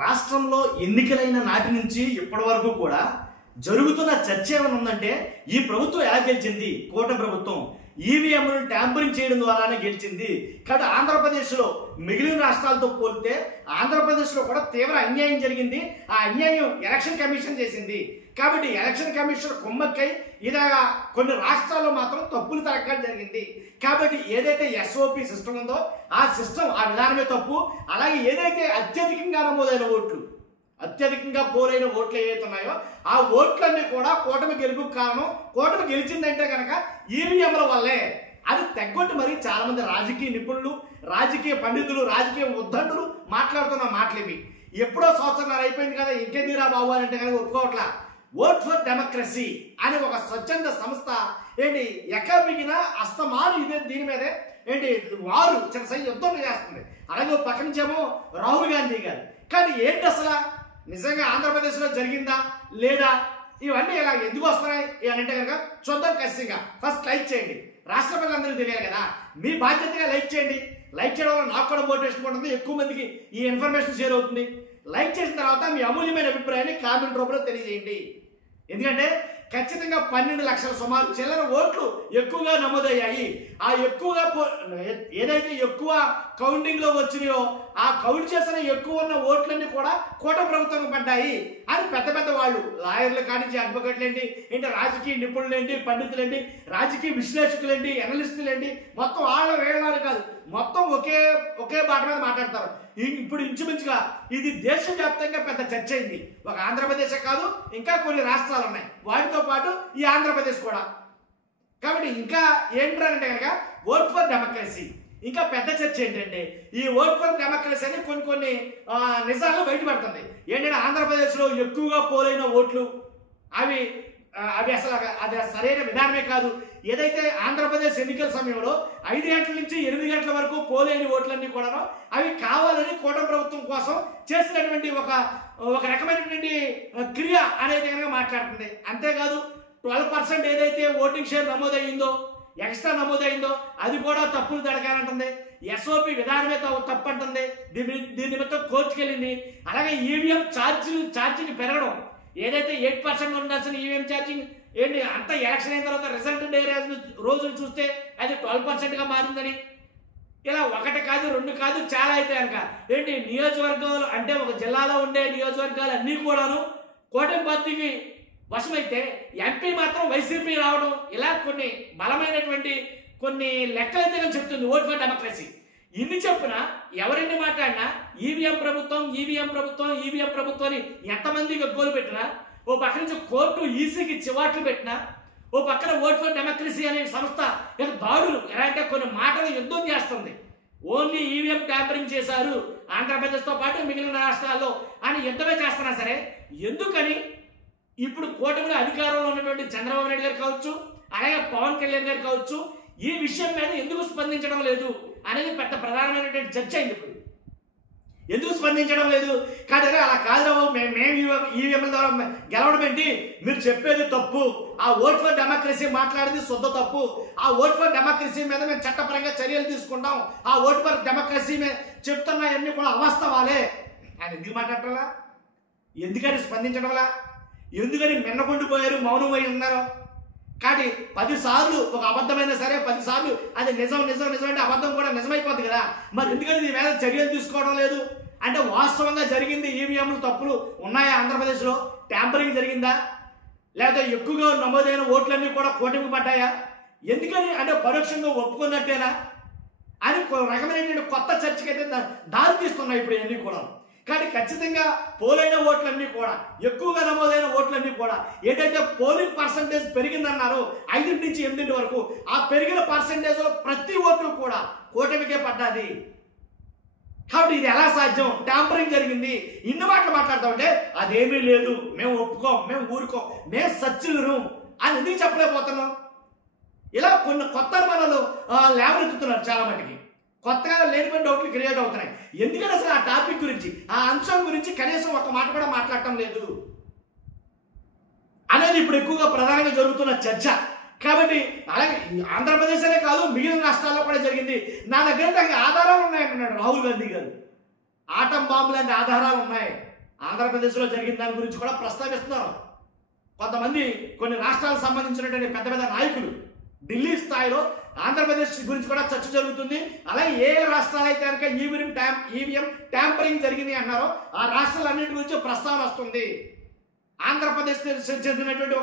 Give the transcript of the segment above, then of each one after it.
రాష్ట్రంలో ఎన్నికలైన నాటి నుంచి ఇప్పటి వరకు కూడా జరుగుతున్న చర్చ ఏమైనా ఉందంటే ఈ ప్రభుత్వం ఎలా గెలిచింది, కూటమి ప్రభుత్వం ఈవీఎంలను ట్యాంపరింగ్ చేయడం ద్వారానే గెలిచింది. కాబట్టి ఆంధ్రప్రదేశ్లో మిగిలిన రాష్ట్రాలతో పోలితే ఆంధ్రప్రదేశ్లో కూడా తీవ్ర అన్యాయం జరిగింది. ఆ అన్యాయం ఎలక్షన్ కమిషన్ చేసింది. కాబట్టి ఎలక్షన్ కమిషన్ కుమ్మక్కై ఇలాగా కొన్ని రాష్ట్రాల్లో మాత్రం తప్పులు తరగడం జరిగింది. కాబట్టి ఏదైతే ఎస్ఓపి సిస్టమ్ ఉందో ఆ సిస్టమ్ ఆ విధానమే తప్పు. అలాగే ఏదైతే అత్యధికంగా నమోదైన ఓట్లు, అత్యధికంగా పోలైన ఓట్లు ఏవైతే ఉన్నాయో ఆ ఓట్లన్నీ కూడా కూటమి గెలుపుకు కారణం. కూటమి గెలిచిందంటే కనుక ఈవీఎంల వల్లే అది తెగొట్టి మరి చాలా మంది రాజకీయ నిపుణులు, రాజకీయ పండితులు, రాజకీయ ఉద్దండులు మాట్లాడుతున్న మాటలు ఇవి. ఎప్పుడో సంవత్సరాలు అయిపోయింది కదా, ఇంకెందుకురా బాబు అని అంటే కనుక ఒప్పుకోవట్లా. ఓట్ ఫర్ డెమోక్రసీ అనే ఒక స్వచ్ఛంద సంస్థ ఏంటి ఎక్కడికినా అస్తమాను ఇదే దీని మీదే ఏంటి వారు చిన్న యుద్ధం చేస్తుంది. అలాగే పక్క నుంచేమో రాహుల్ గాంధీ గారు. కానీ ఏంటి అసలు నిజంగా ఆంధ్రప్రదేశ్లో జరిగిందా లేదా, ఇవన్నీ ఇలా ఎందుకు వస్తున్నాయి అని అంటే కనుక చూద్దాం ఖచ్చితంగా. ఫస్ట్ లైక్ చేయండి, రాష్ట్ర ప్రజలందరికీ తెలియాలి కదా, మీ బాధ్యతగా లైక్ చేయండి. లైక్ చేయడం వల్ల నాకు కూడా మోటివేషన్ ఉంటుంది, ఎక్కువ మందికి ఈ ఇన్ఫర్మేషన్ షేర్ అవుతుంది. లైక్ చేసిన తర్వాత మీ అమూల్యమైన అభిప్రాయాన్ని కామెంట్ రూపంలో తెలియజేయండి. ఎందుకంటే ఖచ్చితంగా 12 లక్షల సుమారు చిల్లర ఓట్లు ఎక్కువగా నమోదయ్యాయి. ఆ ఎక్కువగా ఏదైతే ఎక్కువ కౌంటింగ్లో వచ్చినాయో ఆ కౌంట్ చేసిన ఎక్కువ ఉన్న ఓట్లన్నీ కూడా కూటమి ప్రభుత్వం పడ్డాయి అని పెద్ద పెద్ద వాళ్ళు, లాయర్లు కానించి అడ్వకేట్లు ఏంటి, రాజకీయ నిపుణులు ఏంటి, పండితులు ఏంటి, రాజకీయ విశ్లేషకులు ఏంటి, అనలిస్టులు ఏంటి, మొత్తం వాళ్ళ వేళ కాదు, మొత్తం ఒకే బాట మీద మాట్లాడతారు. ఇప్పుడు ఇంచుమించుగా ఇది దేశవ్యాప్తంగా పెద్ద చర్చ అయింది. ఒక ఆంధ్రప్రదేశ్ కాదు, ఇంకా కొన్ని రాష్ట్రాలు ఉన్నాయి, వాటితో పాటు ఈ ఆంధ్రప్రదేశ్ కూడా. కాబట్టి ఇంకా ఏంటంటే కనుక ఓట్ ఫర్ డెమోక్రసీ ఇంకా పెద్ద చర్చ ఏంటంటే ఈ ఓట్ ఫర్ డెమోక్రసీ అని కొన్ని నిజాలు బయటపడుతుంది. ఏంటంటే ఆంధ్రప్రదేశ్లో ఎక్కువగా పోలైన ఓట్లు అవి అసలు అది సరైన విధానమే కాదు. ఏదైతే ఆంధ్రప్రదేశ్ ఎన్నికల సమయంలో 5 గంటల నుంచి 8 గంటల వరకు పోలేని ఓట్లన్నీ కూడా అవి కావాలని కూటమి ప్రభుత్వం కోసం చేసినటువంటి ఒక రకమైనటువంటి క్రియ అనేది కనుక మాట్లాడుతుంది. అంతేకాదు 12% ఏదైతే ఓటింగ్ షేర్ నమోదయ్యిందో, ఎక్స్ట్రా నమోదైందో అది కూడా తప్పులు జరగాలంటుంది. ఎస్ఓపి విధానమే తప్పు అంటుంది. దీని నిమిత్తం కోర్టుకు వెళ్ళింది. అలాగే ఈవీఎం ఛార్జీని పెరగడం, ఏదైతే 8% ఉండాల్సిన ఈవీఎం ఛార్జింగ్ ఏంటి అంత ఎలక్షన్ అయిన తర్వాత రిజల్ట్ డే రోజులు చూస్తే అది 12%గా మారిందని. ఇలా ఒకటి కాదు, 2 కాదు, చాలా అయితే కనుక ఏంటి నియోజకవర్గాలు అంటే ఒక జిల్లాలో ఉండే నియోజకవర్గాలు అన్నీ కూడాను కూటమి పార్టీకి వశమైతే ఎంపీ మాత్రం వైసీపీ రావడం, ఇలా కొన్ని బలమైనటువంటి కొన్ని లెక్కలైతే నేను చెప్తుంది ఓట్ ఫర్ డెమోక్రసీ. ఇన్ని చెప్పినా ఎవరిని మాట్లాడినా ఈవీఎం ప్రభుత్వం అని ఎంతమంది గోలు పెట్టినా, ఓ పక్క నుంచి కోర్టు ఈసీకి చివాట్లు పెట్టినా, ఓ పక్కన ఓట్ ఫర్ డెమోక్రసీ అనే సంస్థ దాడులు ఎలా అంటే కొన్ని మాటలు యుద్ధం చేస్తుంది. ఓన్లీ ఈవీఎం ట్యాంపరింగ్ చేశారు ఆంధ్రప్రదేశ్తో పాటు మిగిలిన రాష్ట్రాల్లో అని యుద్ధమే చేస్తున్నా సరే ఎందుకని ఇప్పుడు కూటమిలో అధికారంలో ఉన్నటువంటి చంద్రబాబు నాయుడు గారు కావచ్చు, అలాగే పవన్ కళ్యాణ్ గారు కావచ్చు, ఈ విషయం మీద ఎందుకు స్పందించడం లేదు అనేది పెద్ద ప్రధానమైనటువంటి చర్చ అయింది. ఇప్పుడు ఎందుకు స్పందించడం లేదు కాదు, అలా కాదు మేము ఈవీఎంల ద్వారా గెలవడం ఏంటి, మీరు చెప్పేది తప్పు, ఆ ఓట్ ఫర్ డెమోక్రసీ మాట్లాడేది శుద్ధ తప్పు, ఆ ఓట్ ఫర్ డెమోక్రసీ మీద మేము చట్టపరంగా చర్యలు తీసుకుంటాం, ఆ ఓట్ ఫర్ డెమోక్రసీ మీద చెప్తున్నాయన్నీ కూడా అవాస్తవాలే ఆయన ఎందుకు మాట్లాడటంలా, ఎందుకని స్పందించడంలా, ఎందుకని మిన్నకుండిపోయారు, మౌనమై ఉన్నారు. కానీ 10 సార్లు ఒక అబద్ధమైనా సరే 10 సార్లు అది నిజం అంటే అబద్ధం కూడా నిజమైపోతుంది కదా. మరి ఎందుకని దీని మీద చర్యలు తీసుకోవడం లేదు అంటే వాస్తవంగా జరిగింది, ఈవీఎంలు తప్పులు ఉన్నాయా, ఆంధ్రప్రదేశ్లో ట్యాంపరింగ్ జరిగిందా, లేదా ఎక్కువగా నమోదైన ఓట్లన్నీ కూడా కూటమికి పడ్డాయా, ఎందుకని అంటే పరోక్షంగా ఒప్పుకున్నట్టేనా అని రకమైనటువంటి కొత్త చర్చకైతే దారి తీస్తున్నాయి ఇప్పుడు ఇవన్నీ కూడా. కానీ ఖచ్చితంగా పోలైన ఓట్లన్నీ కూడా ఎక్కువగా నమోదైన ఓట్లన్నీ కూడా ఏదైతే పోలింగ్ పర్సంటేజ్ పెరిగిందన్నారో 5 నుంచి 8 వరకు, ఆ పెరిగిన పర్సంటేజ్లో ప్రతి ఓటు కూడా కూటమికే పడ్డాది. కాబట్టి ఇది ఎలా సాధ్యం, ట్యాంపరింగ్ జరిగింది ఇన్ని మాటలు మాట్లాడతామంటే అదేమీ లేదు, మేము ఒప్పుకోం, మేము ఊరుకోం, మేము సచ్చిలును అని ఎందుకు చెప్పలేకపోతున్నాం. ఇలా కొన్ని కొత్త మనలు లేవనెత్తుతున్నారు చాలా మటుకి, కొత్తగా లేనిపోయిన డౌట్లు క్రియేట్ అవుతున్నాయి. ఎందుకంటే అసలు ఆ టాపిక్ గురించి, ఆ అంశం గురించి కనీసం ఒక మాట కూడా మాట్లాడటం లేదు అనేది ఇప్పుడు ఎక్కువగా ప్రధానంగా జరుగుతున్న చర్చ. కాబట్టి అలాగే ఆంధ్రప్రదేశ్ అనే కాదు మిగిలిన రాష్ట్రాల్లో కూడా జరిగింది. నా దగ్గర ఆధారాలు ఉన్నాయంటున్నాడు రాహుల్ గాంధీ గారు, ఆటం బాంబు లాంటి ఆధారాలు ఉన్నాయి. ఆంధ్రప్రదేశ్లో జరిగిన దాని గురించి కూడా ప్రస్తావిస్తున్నారు. కొంతమంది కొన్ని రాష్ట్రాలకు సంబంధించినటువంటి పెద్ద పెద్ద నాయకులు ఢిల్లీ స్థాయిలో ఆంధ్రప్రదేశ్ గురించి కూడా చర్చ జరుగుతుంది. అలాగే ఏ రాష్ట్రాలు అయితే కనుక ఈవీఎం ట్యాంపరింగ్ జరిగింది అన్నారో ఆ రాష్ట్రాలన్నింటి గురించి ప్రస్తావన వస్తుంది. ఆంధ్రప్రదేశ్ చెందినటువంటి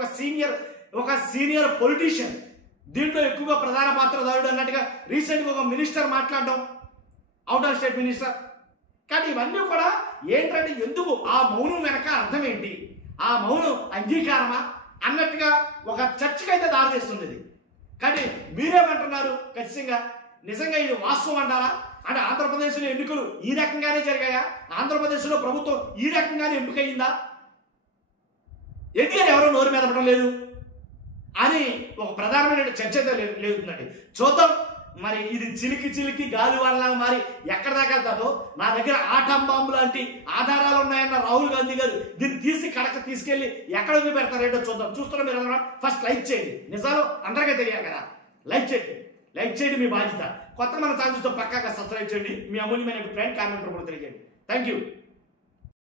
ఒక సీనియర్ పొలిటీషియన్ దీంట్లో ఎక్కువగా ప్రధాన పాత్రధారుడు అన్నట్టుగా రీసెంట్గా ఒక మినిస్టర్ మాట్లాడడం, అవుట్ ఆఫ్ స్టేట్ మినిస్టర్. కానీ ఇవన్నీ కూడా ఏంటంటే ఎందుకు ఆ మౌనం వెనక అర్థం ఏంటి, ఆ మౌనం అంగీకారమా అన్నట్టుగా ఒక చర్చకైతే దారితీస్తుంది ఇది. కానీ మీరేమంటున్నారు? ఖచ్చితంగా నిజంగా ఇది వాస్తవం అంటారా? అంటే ఆంధ్రప్రదేశ్లో ఎన్నికలు ఈ రకంగానే జరిగాయా? ఆంధ్రప్రదేశ్లో ప్రభుత్వం ఈ రకంగానే ఎంపికయిందా? ఎందుకని ఎవరో నోరు మెదపడం లేదు అని ఒక ప్రధానమైన చర్చ అయితే లేదుందండి. చూద్దాం మరి ఇది చిలికి గాలి వల్ల మారి ఎక్కడ దాకా వెళ్తాదో. నా దగ్గర ఆటం బాంబు లాంటి ఆధారాలు ఉన్నాయన్న రాహుల్ గాంధీ గారు దీన్ని తీసుకెళ్లి ఎక్కడ వదిలి పెడతారేంటో చూద్దాం. చూస్తున్నా మీరు అందరం ఫస్ట్ లైక్ చేయండి. నిజాలు అందరికీ తెలియాలి కదా, లైక్ చేయండి మీ బాధ్యత. కొత్త మన ఛానల్స్తో పక్కాగా సబ్స్క్రైబ్ చేయండి. మీ అమూల్యమైన ఫ్రెండ్ కామెంట్ రూపంలో తెలియజేయండి. Thank you.